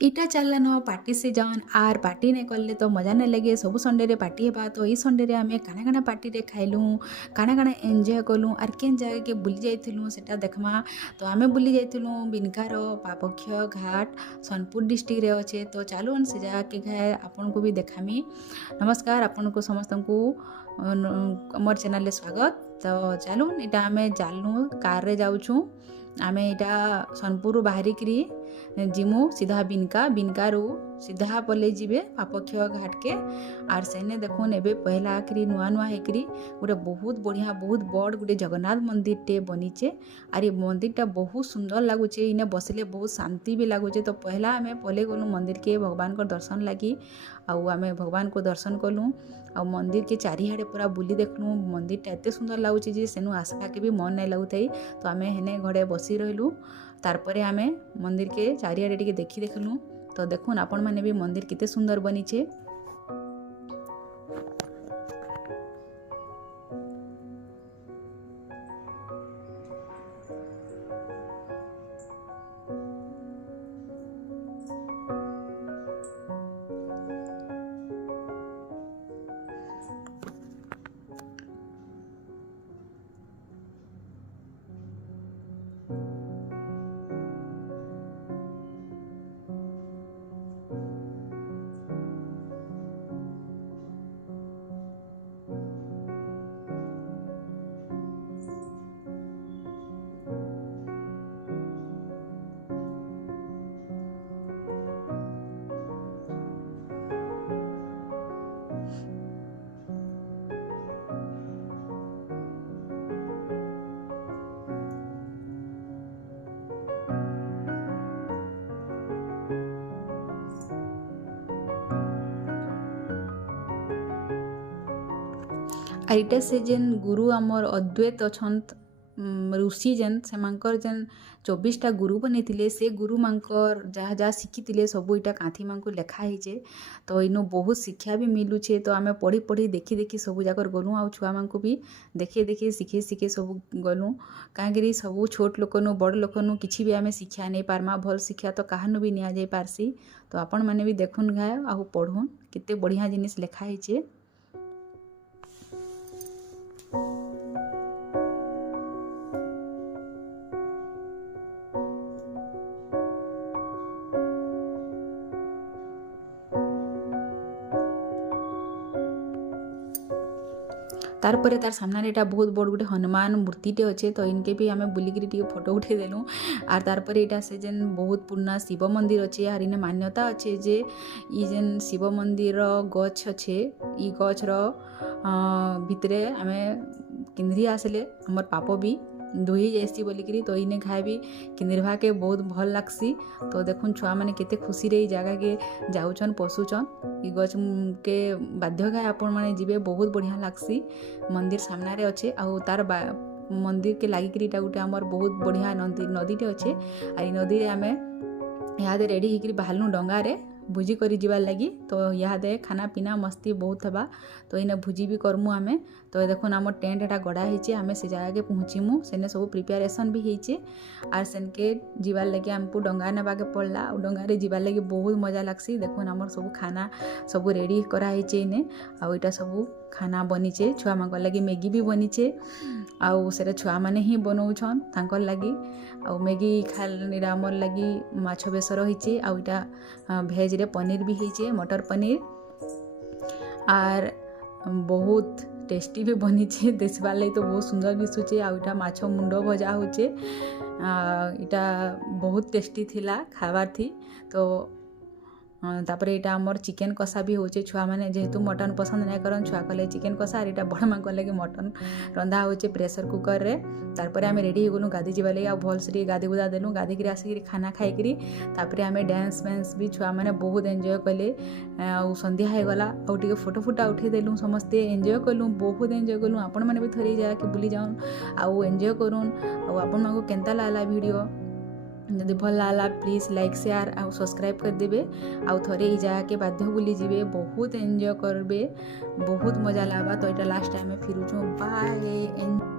इटा चलन पार्टी से जान आर पार्टी नहीं कले तो मजा नहीं लगे सब संडे रे पार्टी हेबा तो ई संडे रे आमे काना काना पार्टी रे खाइलु काना काना एंजॉय कलु आर केन जगह के बुली जाइथिलु सेटा देखमा। तो आमे बुली जाइथिलु बिनकार पापक्ष घाट सोनपुर डिस्ट्रिक्ट रे अच्छे। तो चलुन से जगह के घाय आपन को भी देखामी। नमस्कार आपन को समस्त को मोर चैनल स्वागत। तो चलुन इटा आमे जालु कार रे जाउछु आमे इटा सोनपुर बाहरिकी जिमु सीधा बिनकारु सीधा पले जीवे पापक्ष घाट के आर सेने देखुन एबे पहला आखिरी नुआ नुआ हेकरी गोटे बहुत बढ़िया बहुत बड़ गोटे जगन्नाथ मंदिर टे बनीचे। आर ये मंदिर टा बहुत सुंदर लगुचे इने बसले बहुत शांति भी लगुचे। तो पहला आमे पले गलु मंदिर के भगवान को दर्शन लगी आउ आमे भगवान को दर्शन कलु आ मंदिर के चारिहाड़े पूरा बुली देखलु। मंदिर टा एते सुंदर लगुचे जे सेनु आसला के भी मन नहीं लगुथाई। तो आमे हेने घरे बसी रहिलु तारपरे आमे मंदिर के चारिहाड़े टिके देखलु। तो देखुन आपण माने भी मंदिर किते सुंदर बनीचे। आर इटा से जेन गुरु आमर अद्वैत अछंत ऋषि जेन सेमांकर जेन 24टा गुरु बने से गुरु मांकर जहाँ जहाँ शिखी सब इटा कांथी मांको लेखा होचे। तो इनो बहुत शिक्षा भी मिलूचे। तो आमे पढ़ी पढ़ी देखी देखी सब जाकर गलु आ छुआ मांको भी देखी देखी शिखे शिखे सब गलु कहीं सब छोट लोकनु बड़ लोकनु किसी भी आमे शिक्षा नहीं पारमा भल शिक्षा तो काहानु भी निया जाई पारसी। तो आपण माने भी देखुन गाय आ पढ़ुन केते बढ़िया जिनिस लेखा होचे। तारपरे तार सामने एटा बहुत बड़ गोटे हनुमान मूर्तिटे अच्छे। तो इनके भी आमे बुलिकी टी फोटो उठे देलु आर तारपरे एटा से जेन बहुत पुराना शिव मंदिर अच्छे। आर इने मान्यता अच्छे जे ई जेन शिव मंदिर गछ अच्छे ई गछ भितरे आमे किंदरी आसले हमर पाप भी दुही जाइसी बोलिकी। तो इने खाए भी किंदरभा के बहुत भल लागसी। तो देखुन छुआ मैंने केते खुशी रे जगह के जाऊचन पशुचन ई गछ के बाध्य गाय आपण माने जीवे बहुत बढ़िया लागसी। मंदिर सामने रे अच्छे आउ तार मंदिर के लागिकी गोटे आमर बहुत बढ़िया नदीटे अच्छे। आ नदी रे आमे इहादे रेडी होकर बाहरलु डंगा रे भोजी करी जीवार लगी। तो इहादे खाना पीना मस्ती बहुत हवा। तो इने भोजी भी करमु आमे। तो देखुन आम टेंट एटा गड़ा होचे आमे से जगह के पहुँचीमु सेने सब प्रिपेरेसन भी होचे। आर सेनके जीवार लगी आमको डंगा नेबा के पड़ला और डंगा रे जीवार लगी बहुत मजा लागसी। देखुन आमर सब खाना सब रेडी करा होचे इने आउ इटा सब खाना बनीचे छुआ मांक लगी मैगी भी बनीचे आउ सेटा छुआ माने ही बनाउछन तांकर लगी आउ मैगी खाल आमर लगी माछ बेसर होइचे आउ इटा भेज रे पनीर भी होइचे मटर पनीर आर बहुत टेस्टी भी बनीचे देखबार लगी। तो बहुत सुंदर दिशुचे आउ इटा माछ मुंड भजा होचे इटा बहुत टेस्टी थिला खाबार थी। तो तापर यहाँ आमर चिकेन कषा भी होचे छुआ मैंने जेहेतु मटन पसंद नहीं करन छुआ कले चिकेन कषा और यहाँ बड़ मांक लगे मटन रंधा होचे प्रेसर कुकर रे। तारपरे आमे रेडी हो गलु गाधी जीवा लगे आ भलसे टिके गाधी गुदा देलु गाधी आसिकी खाना खाइकरी तापरे आमे डांस वैंस भी छुआ मैंने बहुत एंजॉय कले आ संध्या हो गला आ टिके फोटो फुटा उठे देलु समस्ते एंजॉय कलु बहुत एंजॉय कलु। आपण मैंने भी थोड़ी जाके के बुली जाऊन आउ एंजॉय करूँ आ आपण मांको केनता लागला वीडियो जदि भल लागला प्लीज लाइक शेयर आ सब्सक्राइब कर देबे आउ थोड़े ही जाके बाध्य बुली जीवे बहुत एंजॉय करबे बहुत मजा लागबा। तो इटा लास्ट टाइम फिरुछु बाय।